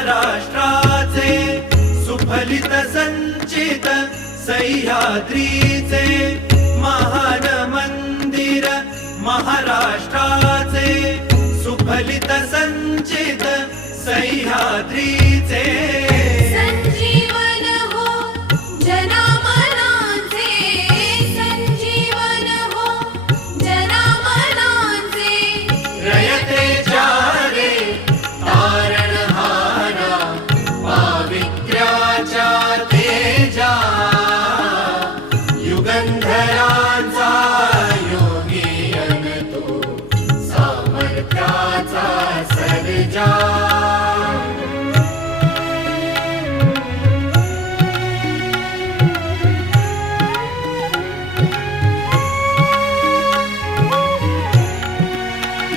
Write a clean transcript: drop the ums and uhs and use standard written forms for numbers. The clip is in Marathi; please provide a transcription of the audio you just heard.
महाराष्ट्राचे सुफलित संचित सह्याद्रीचे महान मंदिर महाराष्ट्राचे सुफलित संचित सह्याद्रीचे संजीवन हो जनामनांचे संजीवन हो जनामनांचे रयतेच्या रे तारणहारा पावित्र्याच्या तेजा युगंधरांचा योगी अन तू सामर्थ्याचा